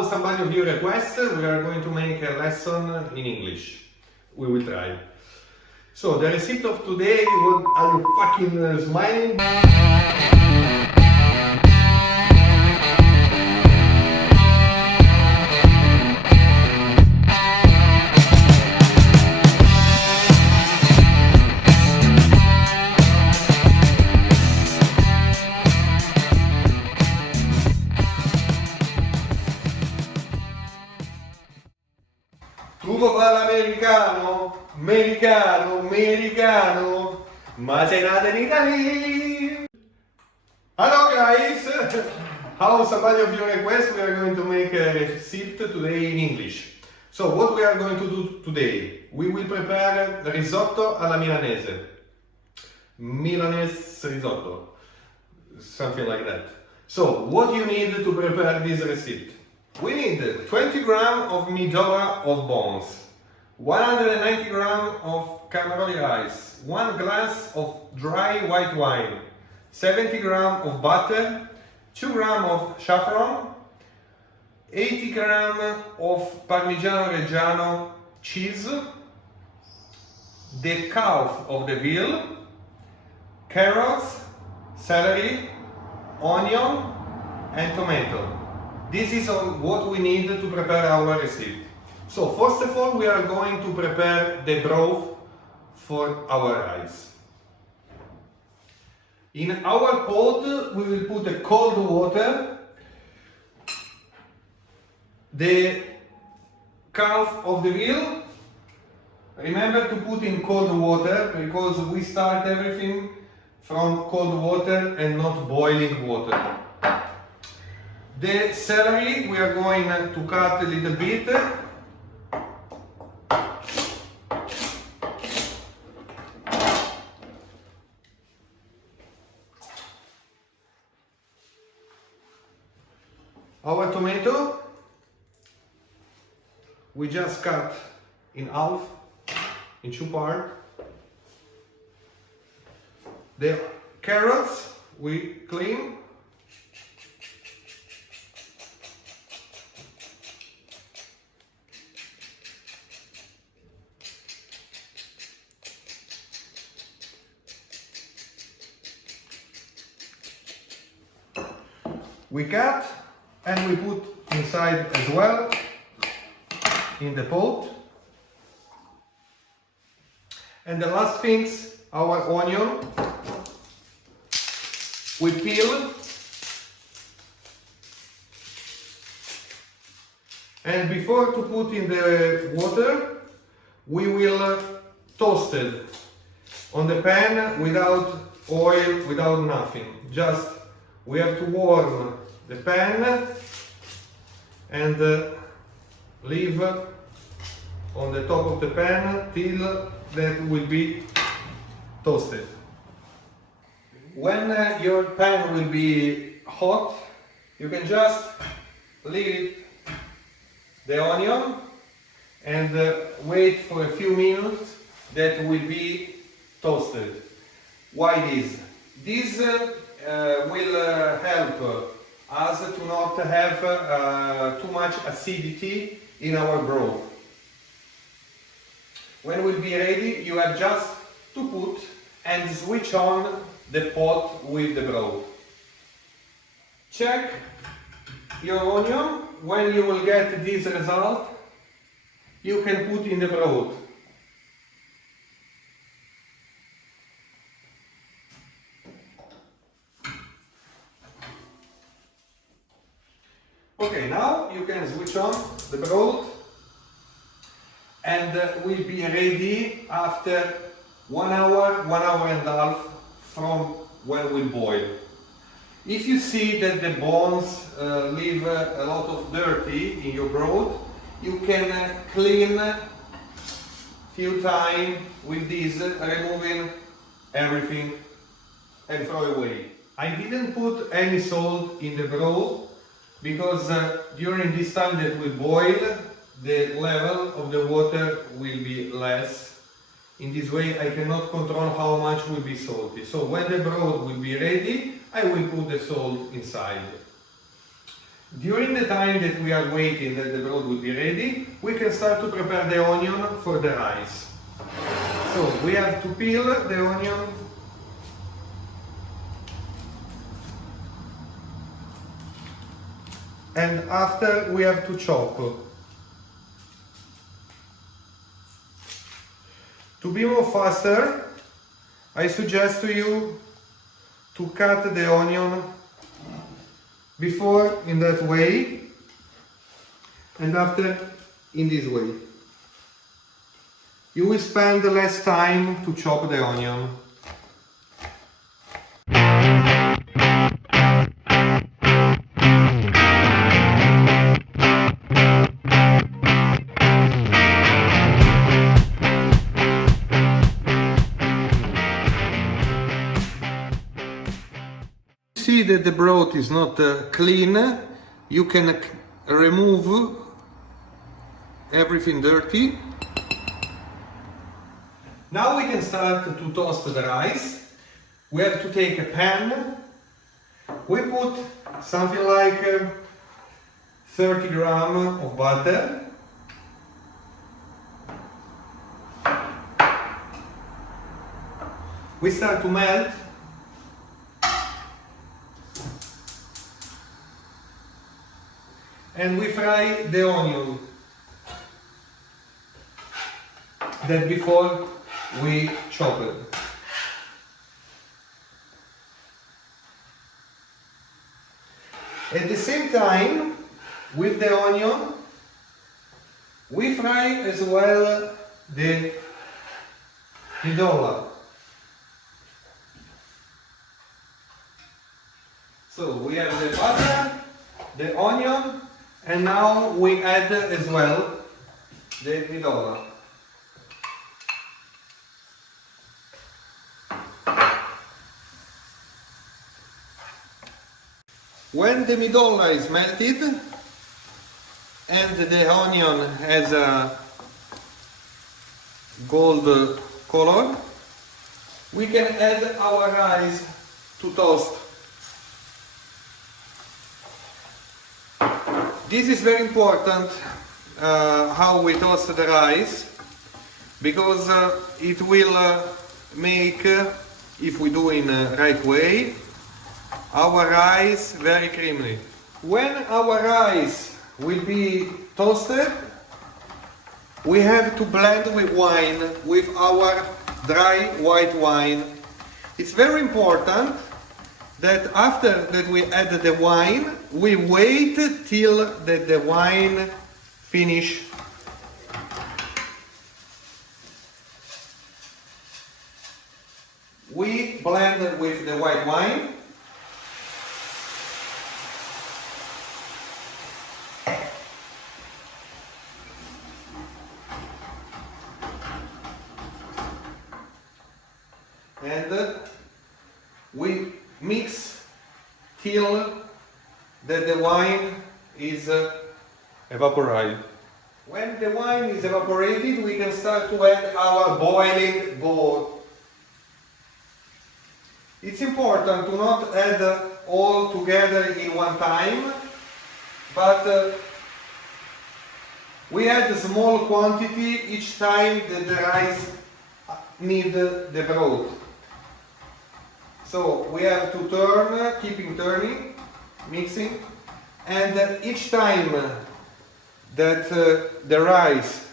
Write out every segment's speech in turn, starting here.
How somebody of you request, we are going to make a lesson in English. We will try. So the recipe of today, what are you fucking smiling? Tutto fa l'americano, americano, ma sei nato in Italy. Hello guys, how somebody of you request, we are going to make a recipe today in English. So what we are going to do today, we will prepare risotto alla milanese. Milanese risotto, something like that. So what you need to prepare this recipe? We need 20 grams of midora of bones, 190 grams of Carnoroli rice, 1 glass of dry white wine, 70 grams of butter, 2 grams of saffron, 80 grams of Parmigiano-Reggiano cheese, the calf of the veal, carrots, celery, onion and tomato. This is what we need to prepare our recipe. So first of all, we are going to prepare the broth for our rice. In our pot, we will put a cold water, the calf of the veal. Remember to put in cold water because we start everything from cold water and not boiling water. The celery we are going to cut a little bit. Our tomato we just cut in half, in 2 parts. The carrots we clean. We cut and we put inside as well in the pot. And the last things, our onion, we peel and before to put in the water, we will toast it on the pan without oil, without nothing. Just we have to warm the pan and leave on the top of the pan till that will be toasted. When your pan will be hot, you can just leave the onion and wait for a few minutes that will be toasted. Why this? This will help us to not have too much acidity in our broth. When we'll be ready, you have just to put and switch on the pot with the broth. Check your onion. When you will get this result, you can put in the broth. Okay, now you can switch on the broth and will be ready after 1 hour, 1 hour and a half from when we boil. If you see that the bones leave a lot of dirty in your broth, you can clean few times with this, removing everything and throw away. I didn't put any salt in the broth because during this time that we boil, the level of the water will be less. In this way I cannot control how much will be salty. So when the broth will be ready, I will put the salt inside. During the time that we are waiting that the broth will be ready, we can start to prepare the onion for the rice. So we have to peel the onion. And after we have to chop. To be more faster, I suggest to you to cut the onion before in that way and after in this way. You will spend less time to chop the onion. See that the broth is not clean, you can remove everything dirty. Now we can start to toast the rice. We have to take a pan. We put something like 30 grams of butter. We start to melt. And we fry the onion that before we chop it. At the same time, with the onion, we fry as well the midolla. So we have the butter, the onion, and now we add as well the midolla. When the midolla is melted and the onion has a gold color, we can add our rice to toast. This is very important how we toast the rice, because it will make, if we do in the right way, our rice very creamy. When our rice will be toasted, we have to blend with wine, with our dry white wine. It's very important that after that we add the wine, we wait till that the wine finish. We blend with the white wine. And we mix till that the wine is evaporated. When the wine is evaporated, we can start to add our boiling broth. It's important to not add all together in one time, but we add a small quantity each time that the rice need the broth. So we have to turn, keeping turning, mixing, and each time that the rice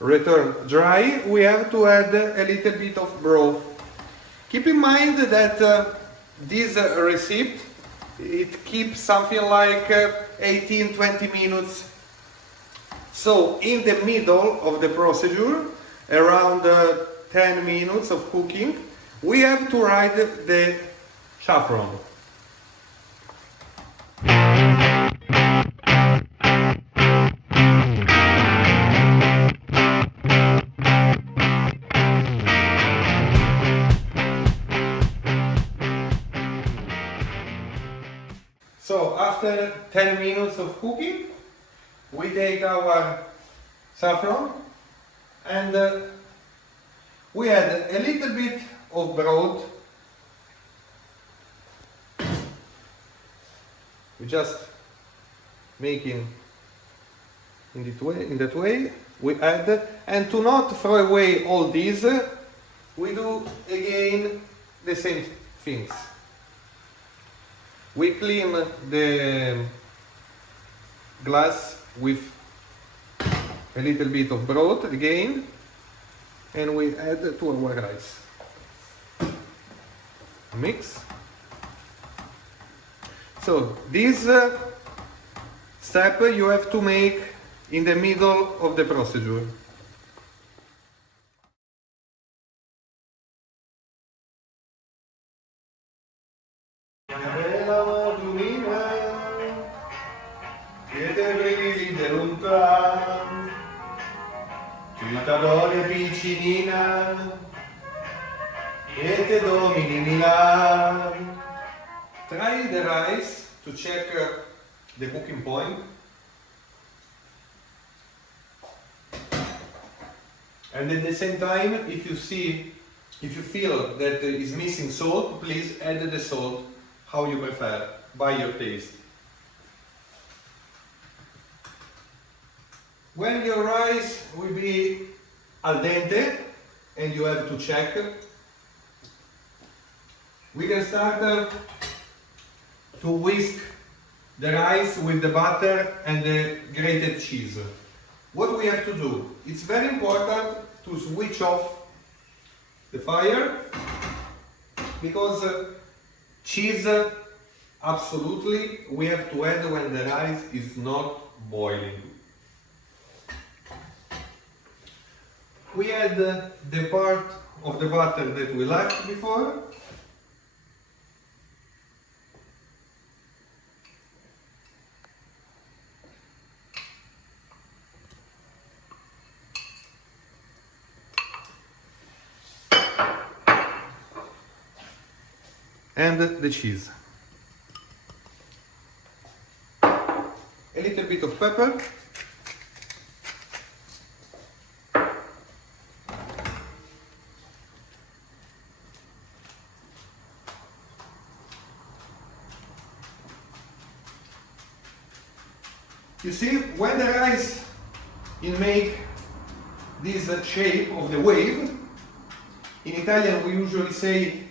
return dry, we have to add a little bit of broth. Keep in mind that this recipe, it keeps something like 18-20 minutes. So in the middle of the procedure, around 10 minutes of cooking, we have to add the saffron. So after 10 minutes of cooking, we take our saffron and we add a little bit of broth. We just making in that way, we add, and to not throw away all these, we do again the same things. We clean the glass with a little bit of broth again, and we add to our rice. Mix. So this step you have to make in the middle of the procedure. Tutta d'olio piccinina e te domini Milan. Try the rice to check the cooking point. And at the same time, if you feel that is missing salt, please add the salt how you prefer, by your taste. When your rice will be al dente, and you have to check, we can start to whisk the rice with the butter and the grated cheese. What we have to do, it's very important to switch off the fire, because cheese absolutely we have to add when the rice is not boiling. We add the part of the butter that we left before. And the cheese. A little bit of pepper. You see, when the rice make this shape of the wave, in Italian we usually say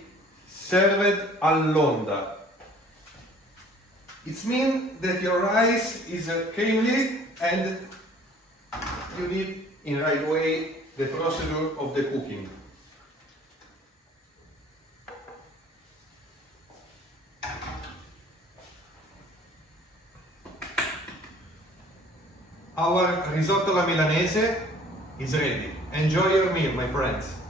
served all'onda. It means that your rice is creamy and you did in right way the procedure of the cooking. Our risotto alla milanese is ready. Enjoy your meal, my friends.